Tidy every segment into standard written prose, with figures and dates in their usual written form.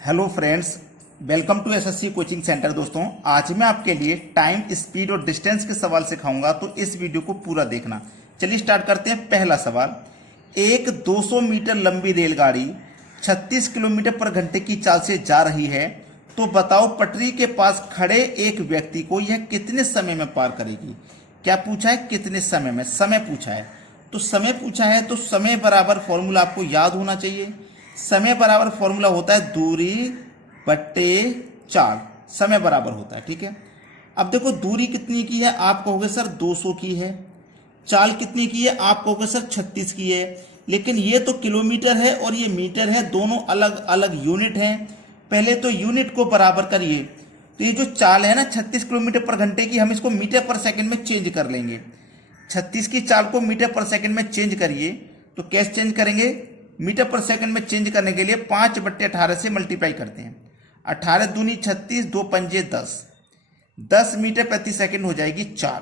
Hello friends, welcome to SSC coaching centre. दोस्तों, आज मैं आपके लिए टाइम, स्पीड और डिस्टेंस के सवाल सिखाऊंगा, तो इस वीडियो को पूरा देखना। चलिए स्टार्ट करते हैं। पहला सवाल, एक 200 मीटर लंबी रेलगाड़ी 36 किलोमीटर पर घंटे की चाल से जा रही है, तो बताओ पटरी के पास खड़े एक व्यक्ति को यह कितने समय में पार करेगी। क्या पूछा है? कितने समय में, समय पूछा है। तो समय पूछा है तो समय बराबर फॉर्मूला आपको याद होना चाहिए। समय बराबर फॉर्मूला होता है दूरी बट्टे चाल, समय बराबर होता है। ठीक है, अब देखो दूरी कितनी की है, आप कहोगे सर 200 की है। चाल कितनी की है, आप कहोगे सर 36 की है। लेकिन ये तो किलोमीटर है और ये मीटर है, दोनों अलग अलग यूनिट हैं। पहले तो यूनिट को बराबर करिए। तो ये जो चाल है ना 36 किलोमीटर पर घंटे की, हम इसको मीटर पर सेकंड में चेंज कर लेंगे। 36 की चाल को मीटर पर सेकंड में चेंज करिए, तो कैसे चेंज करेंगे? मीटर पर सेकंड में चेंज करने के लिए 5/18 से मल्टीप्लाई करते हैं। 18 दूनी 36, 2 पंजे 10, 10 मीटर प्रति सेकंड हो जाएगी चाल।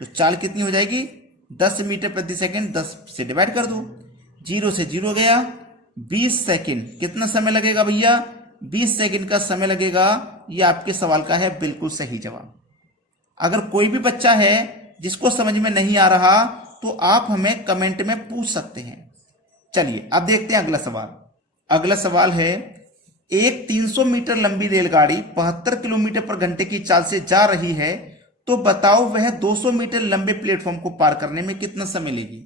तो चाल कितनी हो जाएगी? 10 मीटर प्रति सेकंड। 10 से डिवाइड कर दो, 0 से 0 गया। 20 सेकंड। कितना समय लगेगा भैया? 20 सेकंड का समय लगेगा। ये आपके सवाल का है बिल्कुल सही जवाब। अगर कोई भी बच्चा है जिसको समझ में नहीं आ रहा, तो आप हमें कमेंट में पूछ सकते हैं। चलिए अब देखते हैं अगला सवाल। अगला सवाल है, एक 300 मीटर लंबी रेलगाड़ी 72 किलोमीटर पर घंटे की चाल से जा रही है, तो बताओ वह 200 मीटर लंबे प्लेटफॉर्म को पार करने में कितना समय लेगी।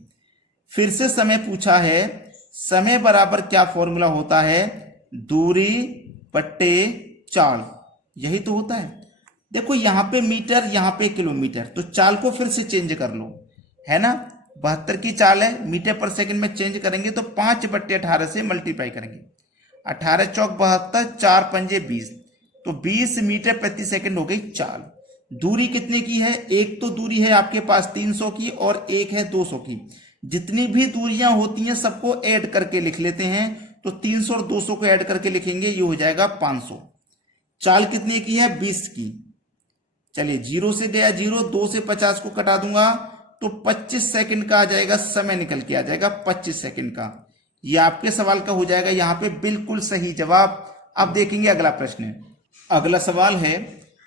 फिर से समय पूछा है। समय बराबर क्या फॉर्मूला होता है? दूरी बट्टे चाल, यही तो होता है। देखो यहां पे मीटर, यहां पे किलोमीटर, तो चाल को फिर से चेंज कर लो, है ना। 72 की चाल है, मीटर पर सेकंड में चेंज करेंगे तो 5/18 से मल्टीप्लाई करेंगे। 18 चौक 72, 4 पंजे 20, तो 20 मीटर प्रति सेकंड हो गई चाल। दूरी कितने की है? एक तो दूरी है आपके पास 300 की और एक है 200 की। जितनी भी दूरियां होती हैं सबको ऐड करके लिख लेते हैं। तो 300 और 200 को ऐड करके लिखेंगे, ये हो जाएगा 500। चाल कितने की है? 20 की। चलिए 0 से गया 0, 2 से 50 को कटा दूंगा तो 25 सेकंड का आ जाएगा, समय निकल के आ जाएगा 25 सेकंड का। ये आपके सवाल का हो जाएगा यहां पे बिल्कुल सही जवाब। अब देखेंगे अगला प्रश्न। अगला सवाल है,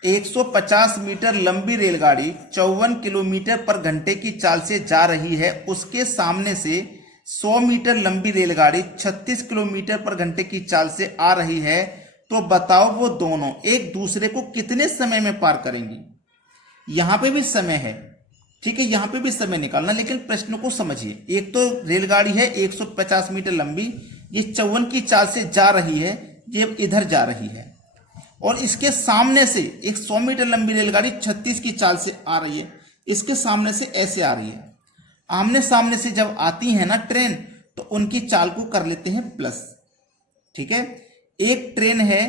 150 मीटर लंबी रेलगाड़ी 54 किलोमीटर पर घंटे की चाल से जा रही है। उसके सामने से 100 मीटर लंबी रेलगाड़ी 36 किलोमीटर पर घंटे की चाल से आ रही है, तो बताओ वो दोनों एक दूसरे को कितने समय में पार करेंगी। यहां पे भी समय है, ठीक है, यहां पे भी समय निकालना, लेकिन प्रश्न को समझिए। एक तो रेलगाड़ी है 150 मीटर लंबी, ये 54 की चाल से जा रही है, ये इधर जा रही है। और इसके सामने से एक 100 मीटर लंबी रेलगाड़ी 36 की चाल से आ रही है, इसके सामने से ऐसे आ रही है। आमने सामने से जब आती है ना ट्रेन, तो उनकी चाल को कर लेते हैं प्लस। ठीक है, एक ट्रेन है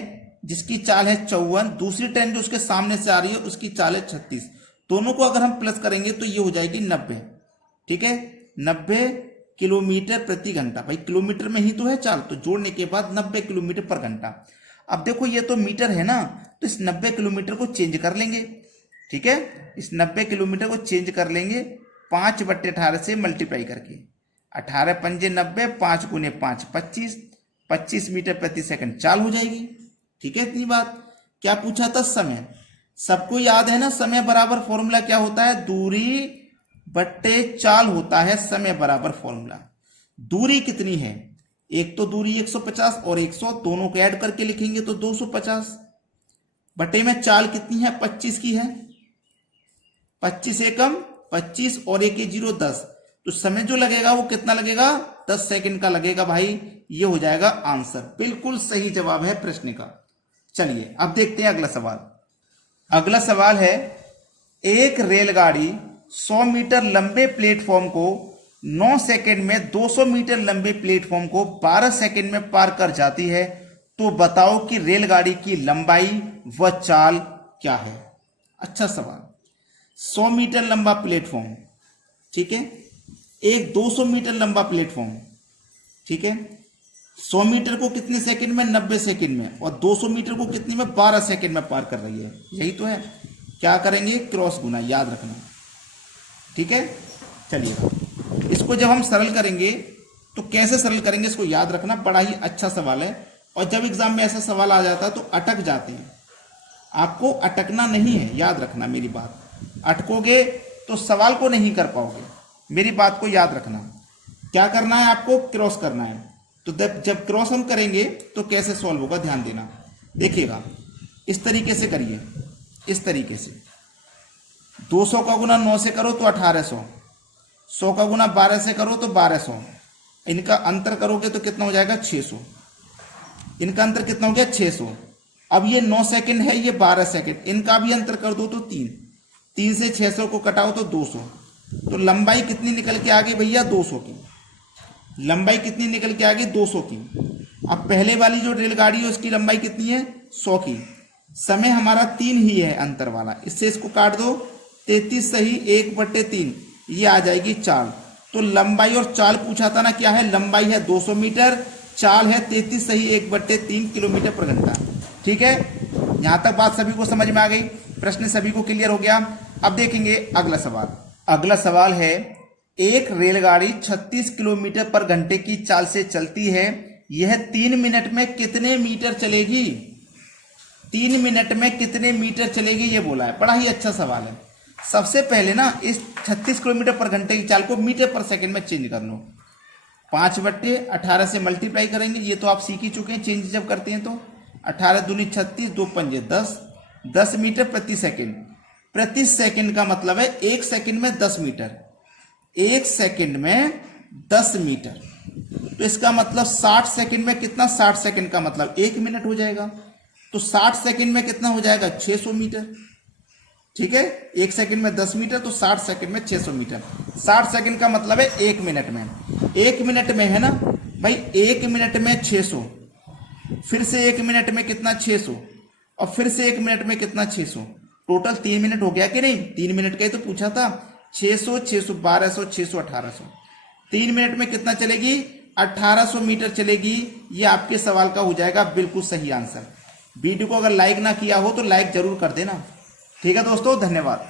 जिसकी चाल है 54, दूसरी ट्रेन जो उसके सामने से आ रही है उसकी चाल है 36। दोनों को अगर हम प्लस करेंगे तो ये हो जाएगी 90। ठीक है, 90 किलोमीटर प्रति घंटा। भाई किलोमीटर में ही तो है चाल, तो जोड़ने के बाद 90 किलोमीटर पर घंटा। अब देखो ये तो मीटर है ना, तो इस 90 किलोमीटर को चेंज कर लेंगे। ठीक है, इस 90 किलोमीटर को चेंज कर लेंगे 5/18 से मल्टीप्लाई करके। 18 पंजे 90, 5 गुने 5 25, 25 मीटर प्रति सेकंड चाल हो जाएगी। ठीक है, इतनी बात। क्या पूछा था? समय। सबको याद है ना, समय बराबर फॉर्मूला क्या होता है? दूरी बट्टे चाल होता है समय बराबर फॉर्मूला। दूरी कितनी है? एक तो दूरी 150 और 100, दोनों को ऐड करके लिखेंगे तो 250। बटे में चाल कितनी है? 25 की है। 25 एकम 25 और 1 0 10, तो समय जो लगेगा वो कितना लगेगा? 10 सेकंड का लगेगा। भाई ये हो जाएगा आंसर, बिल्कुल सही जवाब है प्रश्न का। चलिए अब देखते हैं अगला सवाल। अगला सवाल है, एक रेलगाड़ी 100 मीटर लंबे प्लेटफॉर्म को 9 सेकंड में 200 मीटर लंबे प्लेटफॉर्म को 12 सेकंड में पार कर जाती है, तो बताओ कि रेलगाड़ी की लंबाई व चाल क्या है। अच्छा सवाल। 100 मीटर लंबा प्लेटफॉर्म, ठीक है, एक 200 मीटर लंबा प्लेटफॉर्म, ठीक है। 100 मीटर को कितने सेकंड में? 90 सेकंड में। और 200 मीटर को कितने में? 12 सेकंड में पार कर रही है। यही तो है। क्या करेंगे? क्रॉस गुना, याद रखना। ठीक है, चलिए इसको जब हम सरल करेंगे तो कैसे सरल करेंगे इसको याद रखना, बड़ा ही अच्छा सवाल है। और जब एग्जाम में ऐसा सवाल आ जाता है तो अटक जाते हैं। आपको अटकना नहीं है, याद रखना मेरी बात। अटकोगे तो सवाल को नहीं कर पाओगे, मेरी बात को याद रखना। क्या करना है आपको? क्रॉस करना है। तो जब क्रॉस हम करेंगे तो कैसे सॉल्व होगा, ध्यान देना। देखिएगा, इस तरीके से करिए, इस तरीके से 200 का गुना 9 से करो तो 1800, 100 का गुना 12 से करो तो 1200, इनका अंतर करोगे तो कितना हो जाएगा 600। इनका अंतर कितना हो गया 600। अब ये 9 सेकंड है, ये 12 सेकंड, इनका भी अंतर कर दो तो 3 से 600 को कटाओ तो 200। तो लंबाई कितनी निकल के आ गई भैया? 200 की। लंबाई कितनी निकल के आ गई? 200 की। अब पहले वाली जो रेलगाड़ी है उसकी लंबाई कितनी है? 100 की। समय हमारा 3 ही है अंतर वाला, इससे इसको काट दो। 33 सही 1/3, ये आ जाएगी 4। तो लंबाई और चाल पूछा था ना, क्या है? लंबाई है 200 मीटर, चाल है 33 सही 1/3 किलोमीटर पर घंटा। ठीक है, यहां तक बात सभी को समझ में आ गई, प्रश्न सभी को क्लियर हो गया। अब देखेंगे अगला सवाल। अगला सवाल है, एक रेलगाड़ी 36 किलोमीटर पर घंटे की चाल से चलती है, यह 3 मिनट में कितने मीटर चलेगी? 3 मिनट में कितने मीटर चलेगी, ये बोला है। बड़ा ही अच्छा सवाल है। सबसे पहले ना इस 36 किलोमीटर पर घंटे की चाल को मीटर पर सेकंड में चेंज कर लो। 5/18 से मल्टीप्लाई करेंगे, ये तो आप सीख ही चुके हैं चेंज जब करते हैं तो। 18 दूनी 36, 2 पंजे 10, 10 मीटर प्रति सेकंड। प्रति सेकंड का मतलब है 1 सेकंड में 10 मीटर, 1 सेकंड में 10 मीटर। तो इसका मतलब 60 सेकंड में कितना? 60 सेकंड का मतलब 1 मिनट हो जाएगा। तो 60 सेकंड में कितना हो जाएगा? 600 मीटर। ठीक है, 1 सेकंड में 10 मीटर, तो 60 सेकंड में 600 मीटर। 60 सेकंड का मतलब है 1 मिनट में। 1 मिनट में है ना भाई, 1 मिनट में 600, फिर से 1 मिनट में कितना? 600, और फिर से 1 मिनट में कितना? 600। टोटल 3 मिनट हो गया कि नहीं? 3 मिनट का ही तो पूछा था। 600, 600, 1200, 600, 1800। 3 मिनट में कितना चलेगी? 1800 मीटर चलेगी। ये आपके सवाल का हो जाएगा बिल्कुल सही आंसर। वीडियो को अगर लाइक ना किया हो तो लाइक जरूर कर देना। ठीक है दोस्तों, धन्यवाद।